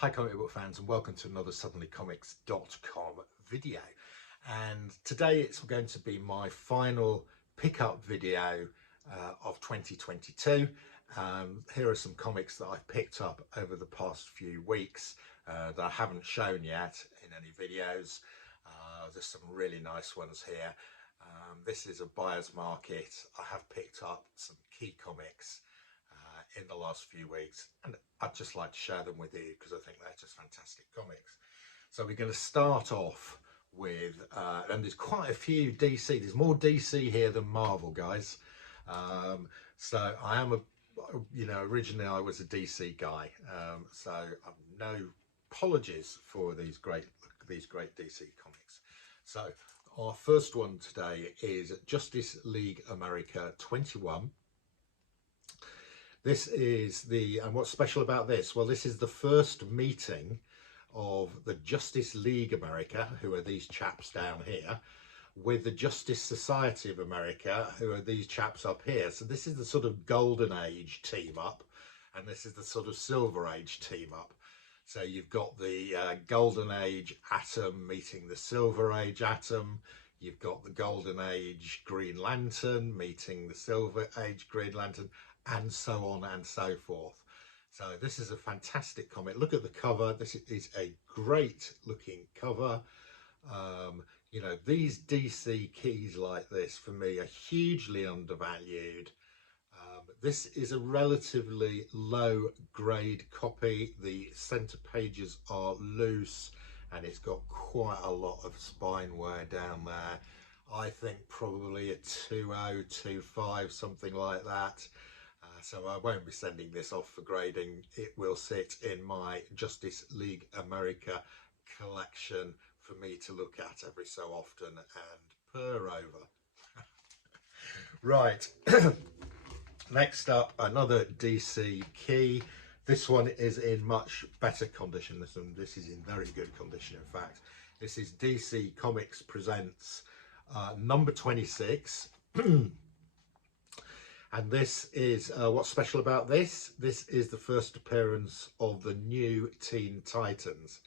Hi comic book fans, and welcome to another suddenlycomics.com video. And today it's going to be my final pickup video of 2022. Here are some comics that I've picked up over the past few weeks that I haven't shown yet in any videos. There's some really nice ones here. This is a buyer's market. I have picked up some key comics in the last few weeks, and I'd just like to share them with you because I think they're just fantastic comics. So we're going to start off with, and there's quite a few DC, there's more DC here than Marvel, guys. So I am originally I was a DC guy, so no apologies for these great DC comics. So our first one today is Justice League America 21. This is and what's special about this? Well, this is the first meeting of the Justice League America, who are these chaps down here, with the Justice Society of America, who are these chaps up here. So this is the sort of Golden Age team up, and this is the sort of Silver Age team up. So you've got the Golden Age Atom meeting the Silver Age Atom. You've got the Golden Age Green Lantern meeting the Silver Age Green Lantern, and so on and so forth. So this is a fantastic comic. Look at the cover. This is a great looking cover. You know, these DC keys like this for me are hugely undervalued. This is a relatively low grade copy. The center pages are loose and it's got quite a lot of spine wear down there. I think probably a 2025, something like that. So I won't be sending this off for grading. It will sit in my Justice League America collection for me to look at every so often and purr over. Right, next up, another DC key. This one is in much better condition. This is in very good condition, in fact. This is DC Comics Presents number 26. And this is what's special about this. This is the first appearance of the new Teen Titans.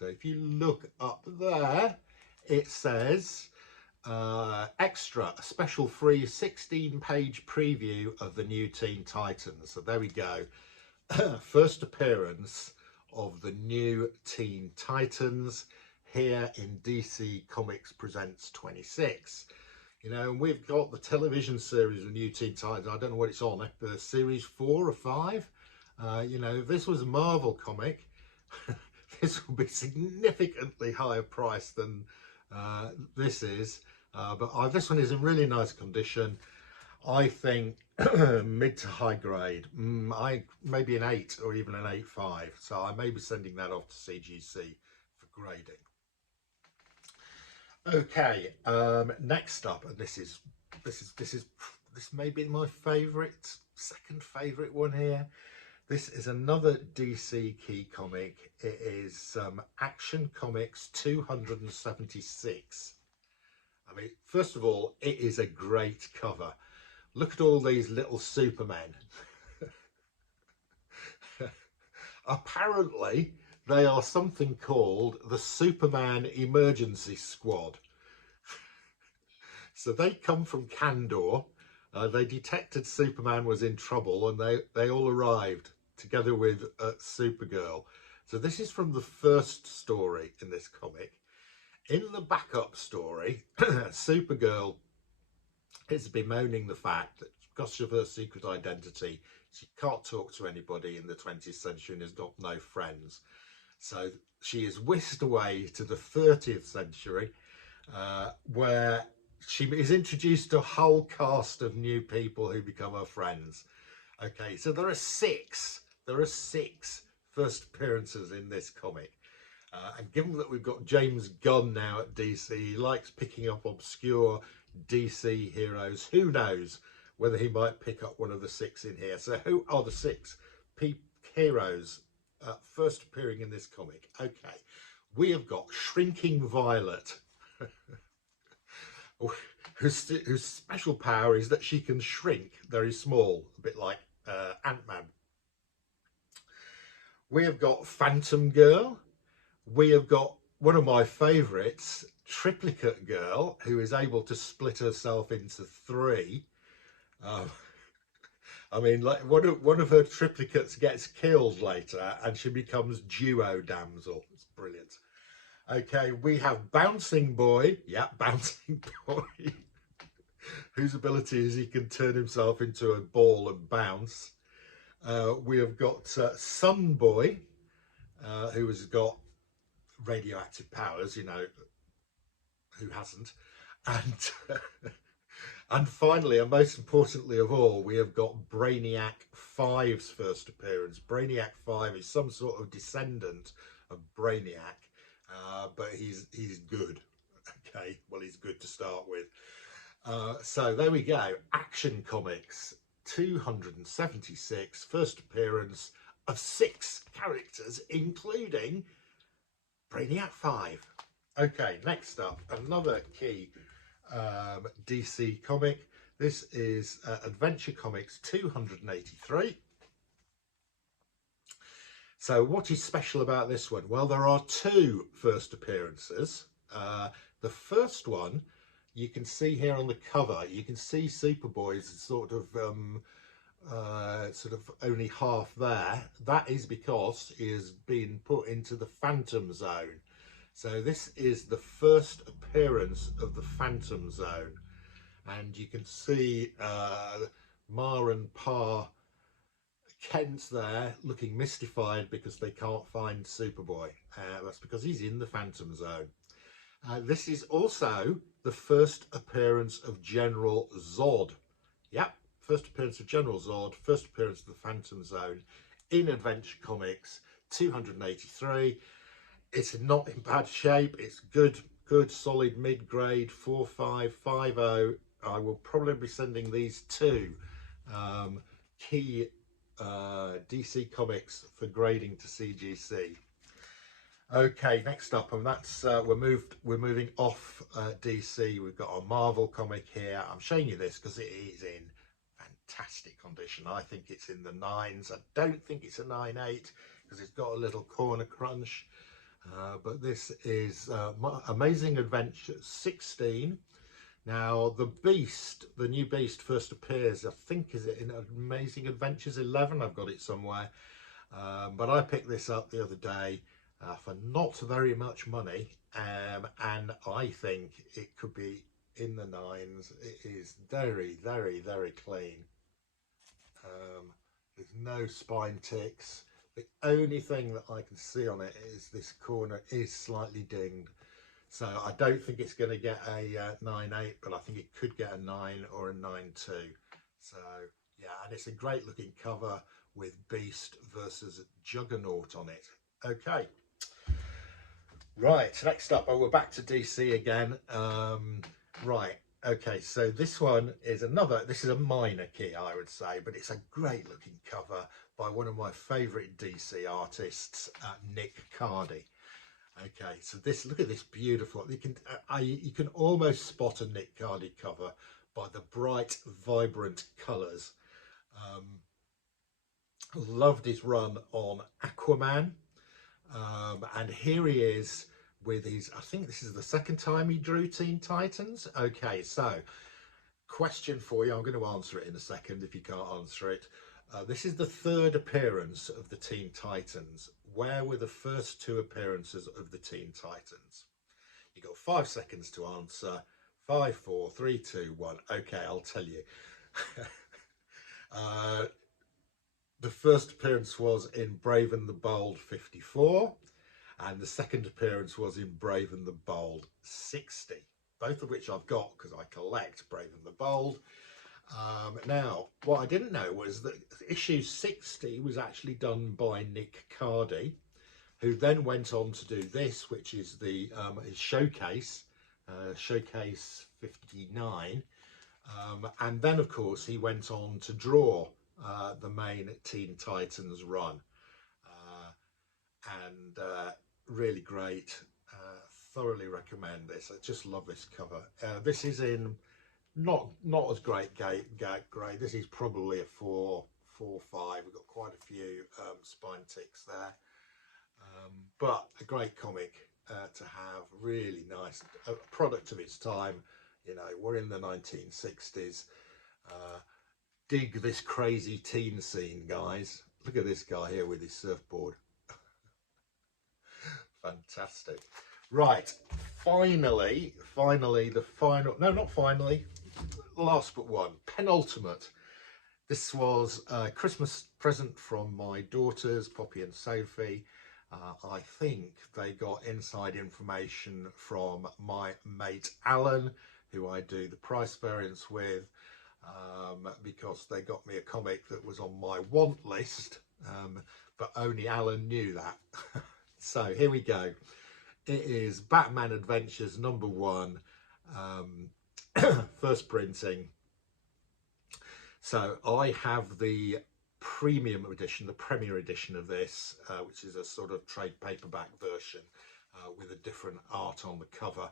So if you look up there, it says extra, a special free 16-page preview of the new Teen Titans. So there we go. First appearance of the new Teen Titans here in DC Comics Presents 26. You know, and we've got the television series of New Teen Titans. I don't know what it's on, series 4 or 5. You know, if this was a Marvel comic, this would be significantly higher price than this is. But this one is in really nice condition. I think mid to high grade. Maybe an 8 or even an 8.5. So I may be sending that off to CGC for grading. Okay, next up, and this may be my second favorite one here. This is another DC key comic. It is Action Comics 276. I mean, first of all, it is a great cover. Look at all these little Supermen. Apparently, they are something called the Superman Emergency Squad. So they come from Kandor. They detected Superman was in trouble and they all arrived together with Supergirl. So this is from the first story in this comic. In the backup story, Supergirl is bemoaning the fact that because of her secret identity, she can't talk to anybody in the 20th century and has got no friends. So she is whisked away to the 30th century where she is introduced to a whole cast of new people who become her friends. Okay, so there are six first appearances in this comic. And given that we've got James Gunn now at DC, he likes picking up obscure DC heroes. Who knows whether he might pick up one of the 6 in here. So who are the 6 heroes first appearing in this comic? Okay, we have got Shrinking Violet, whose special power is that she can shrink very small, a bit like Ant-Man. We have got Phantom Girl. We have got one of my favourites, Triplicate Girl, who is able to split herself into three. Um, I mean, like one of her triplicates gets killed later, and she becomes Duo Damsel. It's brilliant. Okay, we have Bouncing Boy. Yeah, Bouncing Boy, whose ability is he can turn himself into a ball and bounce. We have got Sun Boy, who has got radioactive powers. You know, who hasn't? And and finally, and most importantly of all, we have got Brainiac 5's first appearance. Brainiac 5 is some sort of descendant of Brainiac, but he's good. Okay, well, he's good to start with. So there we go. Action Comics 276, first appearance of 6 characters, including Brainiac 5. Okay, next up, another key DC comic. This is Adventure Comics 283. So what is special about this one? Well, there are 2 first appearances. The first one, you can see here on the cover, you can see Superboy's sort of only half there. That is because he has been put into the Phantom Zone. So this is the first appearance of the Phantom Zone, and you can see Ma and Pa Kent there looking mystified because they can't find Superboy. That's because he's in the Phantom Zone. This is also the first appearance of General Zod. Yep, first appearance of General Zod, first appearance of the Phantom Zone in Adventure Comics 283. It's not in bad shape. It's good, solid mid-grade 4550. I will probably be sending these to key DC Comics for grading to CGC. Okay, next up, and that's we're moving off DC. We've got our Marvel comic here. I'm showing you this because it is in fantastic condition. I think it's in the 9s. I don't think it's a 9.8 because it's got a little corner crunch. But this is Amazing Adventure 16. Now, the Beast, the new Beast, first appears, I think, is it in Amazing Adventures 11? I've got it somewhere. But I picked this up the other day for not very much money, and I think it could be in the 9s. It is very, very, very clean. There's no spine ticks. The only thing that I can see on it is this corner is slightly dinged. So I don't think it's going to get a 9.8, but I think it could get a 9 or a 9.2. So yeah, and it's a great looking cover with Beast versus Juggernaut on it. Okay. Right, next up, we're back to DC again. Right, okay, so this one is this is a minor key, I would say, but it's a great looking cover by one of my favourite DC artists, Nick Cardy. Okay, so look at this beautiful, you can almost spot a Nick Cardy cover by the bright, vibrant colours. Loved his run on Aquaman. And here he is with his, I think this is the second time he drew Teen Titans. Okay, so question for you, I'm going to answer it in a second if you can't answer it. This is the 3rd appearance of the Teen Titans. Where were the first 2 appearances of the Teen Titans? You got 5 seconds to answer. 5, 4, 3, 2, 1. Okay, I'll tell you. The first appearance was in Brave and the Bold 54, and the second appearance was in Brave and the Bold 60, both of which I've got because I collect Brave and the Bold. Now, what I didn't know was that issue 60 was actually done by Nick Cardy, who then went on to do this, which is the his Showcase, Showcase 59, and then of course he went on to draw the main Teen Titans run, and really great. Thoroughly recommend this. I just love this cover. This is in not as great grade. This is probably a 4 4.5. We've got quite a few spine ticks there, but a great comic to have. Really nice, a product of its time. You know, we're in the 1960s. Dig this crazy teen scene, guys. Look at this guy here with his surfboard. Fantastic. Right, finally, the final, no, not finally, last but one, penultimate. This was a Christmas present from my daughters, Poppy and Sophie. I think they got inside information from my mate Alan, who I do the price variance with, because they got me a comic that was on my want list, but only Alan knew that. So here we go. It is Batman Adventures #1, first printing. So I have the premium edition, the premier edition of this, which is a sort of trade paperback version with a different art on the cover,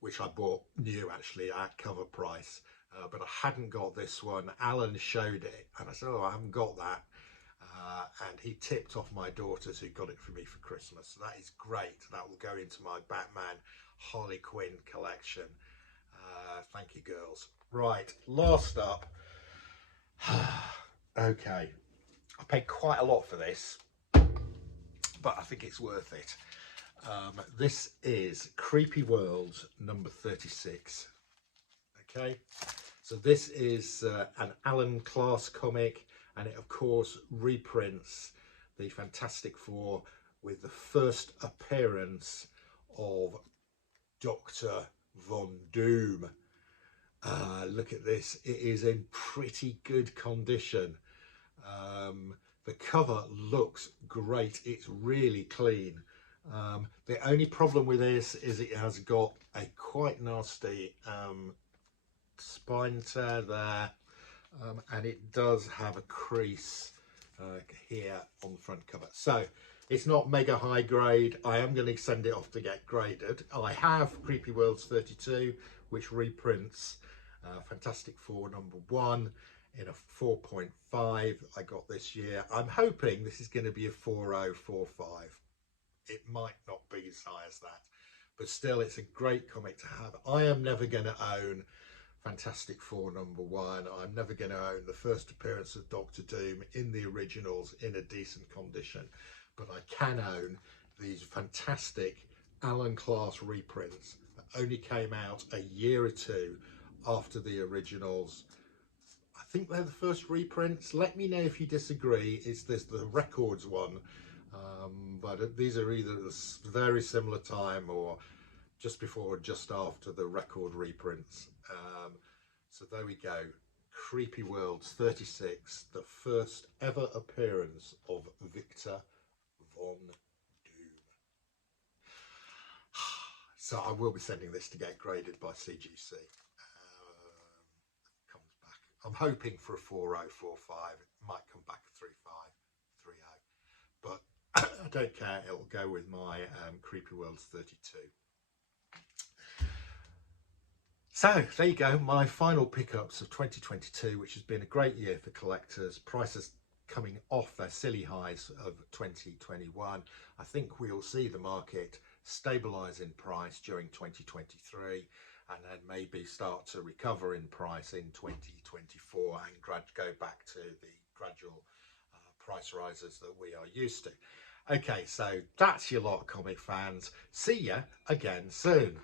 which I bought new actually at cover price, but I hadn't got this one. Alan showed it and I said, oh, I haven't got that. And he tipped off my daughters who got it for me for Christmas. So that is great. That will go into my Batman Harley Quinn collection. Thank you, girls. Right, last up. Okay, I paid quite a lot for this, but I think it's worth it. This is Creepy Worlds #36. Okay, so this is an Alan Class comic, and it of course reprints the Fantastic Four with the first appearance of Dr. Von Doom. Look at this, it is in pretty good condition. The cover looks great, it's really clean. The only problem with this is it has got a quite nasty spine tear there, and it does have a crease here on the front cover. So it's not mega high grade. I am going to send it off to get graded. I have Creepy Worlds 32, which reprints Fantastic Four #1 in a 4.5 I got this year. I'm hoping this is going to be a 4.0, 4.5. It might not be as high as that, but still it's a great comic to have. I am never going to own Fantastic Four #1. I'm never going to own the first appearance of Doctor Doom in the originals in a decent condition, but I can own these fantastic Alan Class reprints that only came out a year or two after the originals. I think they're the first reprints. Let me know if you disagree. Is this the Records one? But these are either a very similar time or just before or just after the Record reprints. So there we go. Creepy Worlds 36, the first ever appearance of Victor Von Doom. So I will be sending this to get graded by CGC. Comes back. I'm hoping for a 4.0, 4.5. It might come back a 3.5, 3.0. But I don't care. It'll go with my Creepy Worlds 32. So there you go, my final pickups of 2022, which has been a great year for collectors. Prices coming off their silly highs of 2021. I think we'll see the market stabilise in price during 2023 and then maybe start to recover in price in 2024 and go back to the gradual price rises that we are used to. Okay, so that's your lot, comic fans. See ya again soon.